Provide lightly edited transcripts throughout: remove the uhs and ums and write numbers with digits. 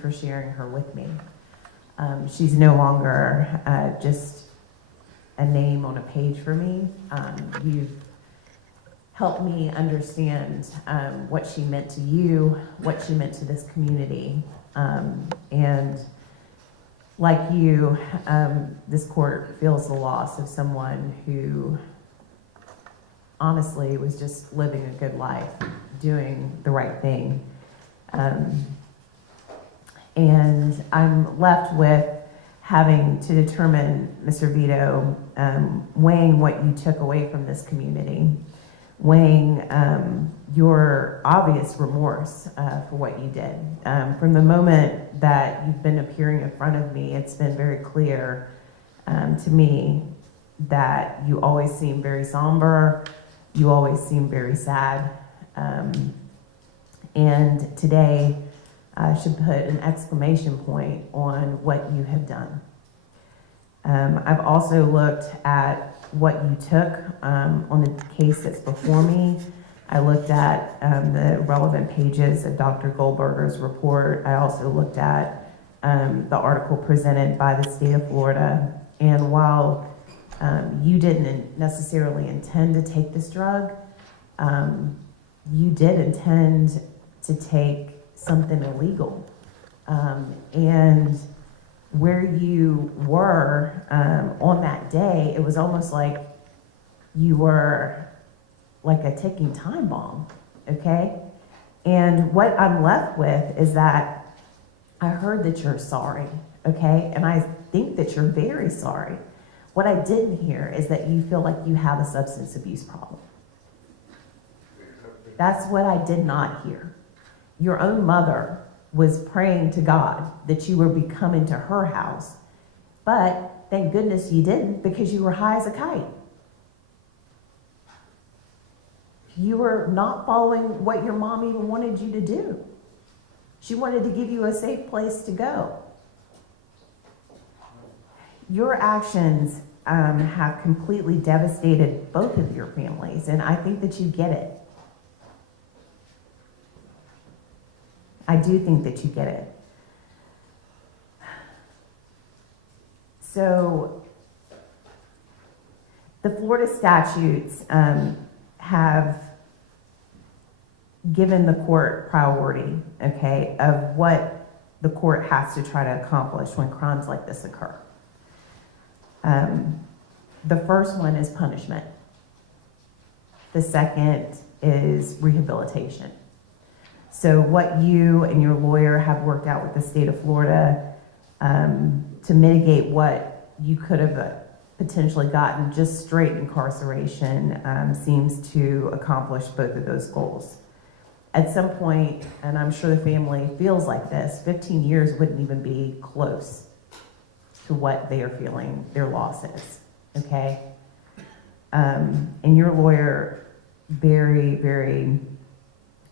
for sharing her with me. She's no longer just a name on a page for me. You've helped me understand what she meant to you, what she meant to this community. And like you, this court feels the loss of someone who honestly was just living a good life, doing the right thing. And I'm left with having to determine, Mr. Veto, weighing what you took away from this community, weighing your obvious remorse for what you did. From the moment that you've been appearing in front of me, it's been very clear to me that you always seem very somber, you always seem very sad. And today, I should put an exclamation point on what you have done. I've also looked at what you took on the case that's before me. I looked at the relevant pages of Dr. Goldberger's report. I also looked at the article presented by the state of Florida. And while you didn't necessarily intend to take this drug, you did intend to take something illegal. And where you were on that day, it was almost like you were like a ticking time bomb, okay? And what I'm left with is that I heard that you're sorry, okay? And I think that you're very sorry. What I didn't hear is that you feel like you have a substance abuse problem. That's what I did not hear. Your own mother was praying to God that you would be coming to her house, but thank goodness you didn't, because you were high as a kite. You were not following what your mom even wanted you to do. She wanted to give you a safe place to go. Your actions have completely devastated both of your families, and I think that you get it. I do think that you get it. So, the Florida statutes have given the court priority, okay, of what the court has to try to accomplish when crimes like this occur. The first one is punishment. The second is rehabilitation. So what you and your lawyer have worked out with the state of Florida to mitigate what you could have potentially gotten just straight incarceration seems to accomplish both of those goals. At some point, and I'm sure the family feels like this, 15 years wouldn't even be close to what they are feeling their loss is, okay? And your lawyer very, very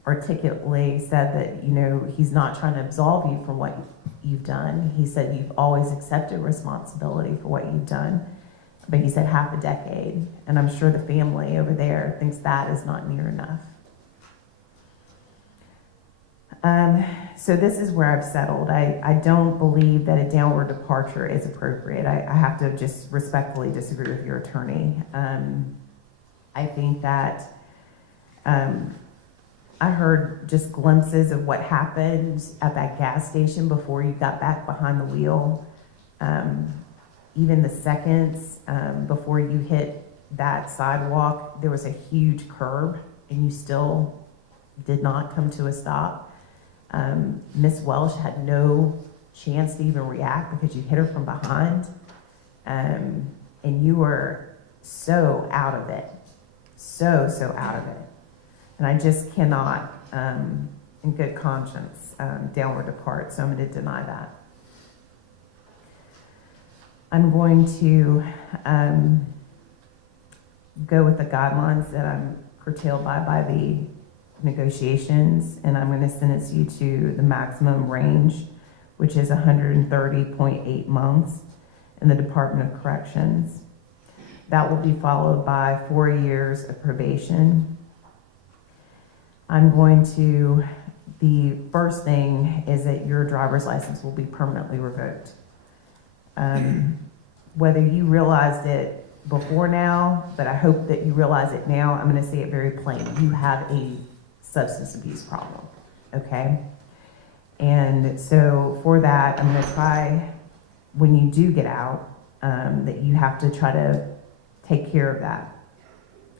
articulately said that, you know, he's not trying to absolve you from what you've done. He said you've always accepted responsibility for what you've done, but he said half a decade. And I'm sure the family over there thinks that is not near enough. So this is where I've settled. I don't believe that a downward departure is appropriate. I have to just respectfully disagree with your attorney. I think that I heard just glimpses of what happened at that gas station before you got back behind the wheel. Even the seconds before you hit that sidewalk, there was a huge curb and you still did not come to a stop. Miss Welsh had no chance to even react because you hit her from behind. And you were so out of it, so out of it. And I just cannot, in good conscience, downward depart, so I'm going to deny that. I'm going to go with the guidelines that I'm curtailed by the negotiations, and I'm going to sentence you to the maximum range, which is 130.8 months in the Department of Corrections. That will be followed by 4 years of probation. I'm going to The first thing is that your driver's license will be permanently revoked. Whether you realized it before now, but I hope that you realize it now, I'm gonna say it very plain. You have a substance abuse problem, okay? And so for that, I'm gonna try, when you do get out, that you have to try to take care of that.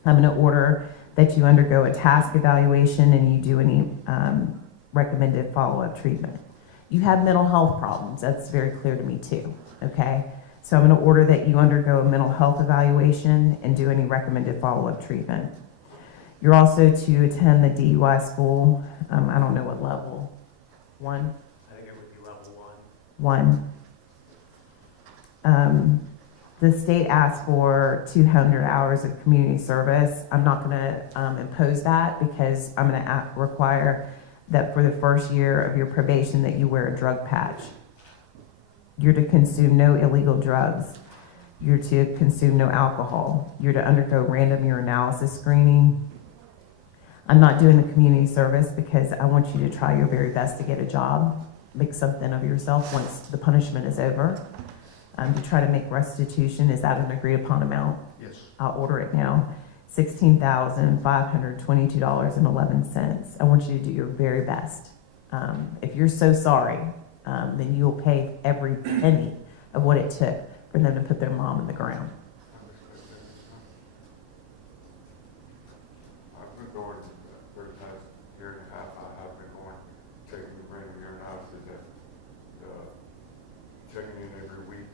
I'm gonna order that you undergo a task evaluation and you do any recommended follow-up treatment. You have mental health problems, that's very clear to me too, okay? So I'm gonna order that you undergo a mental health evaluation and do any recommended follow-up treatment. You're also to attend the DUI school, I don't know what level, 1? I think it would be level 1. The state asks for 200 hours of community service. I'm not gonna impose that because I'm gonna require that for the first year of your probation that you wear a drug patch. You're to consume no illegal drugs. You're to consume no alcohol. You're to undergo random urinalysis screening. I'm not doing the community service because I want you to try your very best to get a job, make something of yourself once the punishment is over. To try to make restitution, is that an agreed upon amount? Yes. I'll order it now. $16,522.11. I want you to do your very best. If you're so sorry, then you'll pay every penny of what it took for them to put their mom in the ground. I've been going for the past year and a half. I have been going, taking the random urinalysis that checking in every week.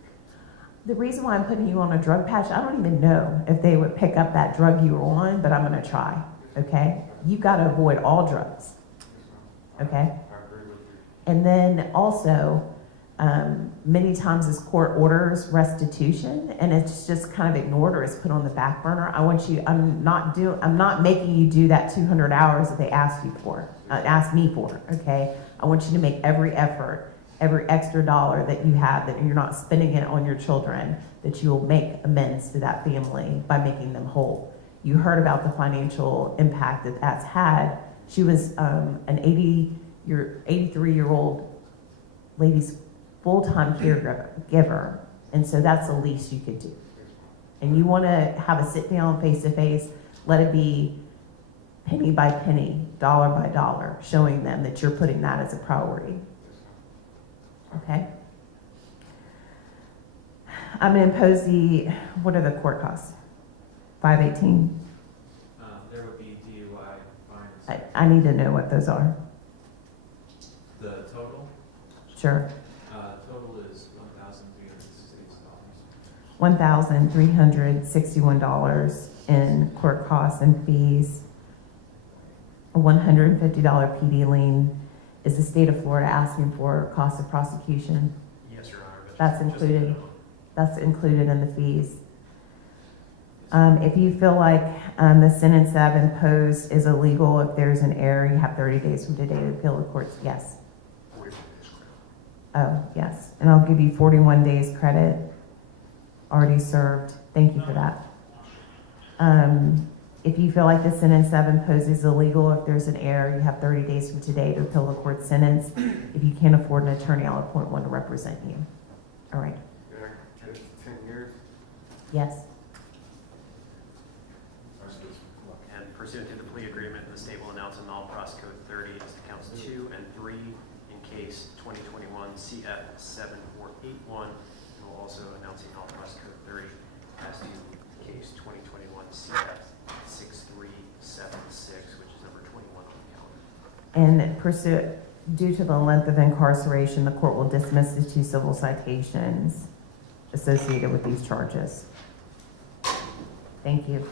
The reason why I'm putting you on a drug patch, I don't even know if they would pick up that drug you were on, but I'm gonna try, okay? You gotta avoid all drugs, okay? I agree with you. And then also, many times this court orders restitution and it's just kind of ignored or it's put on the back burner. I'm not making you do that 200 hours that they asked me for, okay? I want you to make every effort, every extra dollar that you have, that you're not spending it on your children, that you will make amends to that family by making them whole. You heard about the financial impact that that's had. She was an 83-year-old lady's full-time caregiver, and so that's the least you could do. And you want to have a sit-down face-to-face, let it be penny by penny, dollar by dollar, showing them that you're putting that as a priority. Okay? I'm going to impose what are the court costs? $518? There would be DUI fines. I need to know what those are. The total? Sure. Total is $1,366. $1,361 in court costs and fees. A $150 PD lien. Is the state of Florida asking for cost of prosecution? Yes, Your Honor. That's included. That's included in the fees. If you feel like the sentence that I've imposed is illegal, if there's an error, you have 30 days from today to appeal the courts. Yes. Oh, yes. And I'll give you 41 days credit already served. Thank you for that. If you feel like the sentence I've imposed is illegal, if there's an error, you have 30 days from today to appeal the court sentence. If you can't afford an attorney, I'll appoint one to represent you. All right. Yeah, it's 10 years. Yes. And pursuant to the plea agreement, the state will announce a non-pros code 30 as to counts 2 and 3 in case 2021 CF 7481, and will also announce a non-pros code 30 as to case 2021 CF 6376, which is number 21 on the calendar. And due to the length of incarceration, the court will dismiss the 2 civil citations associated with these charges. Thank you.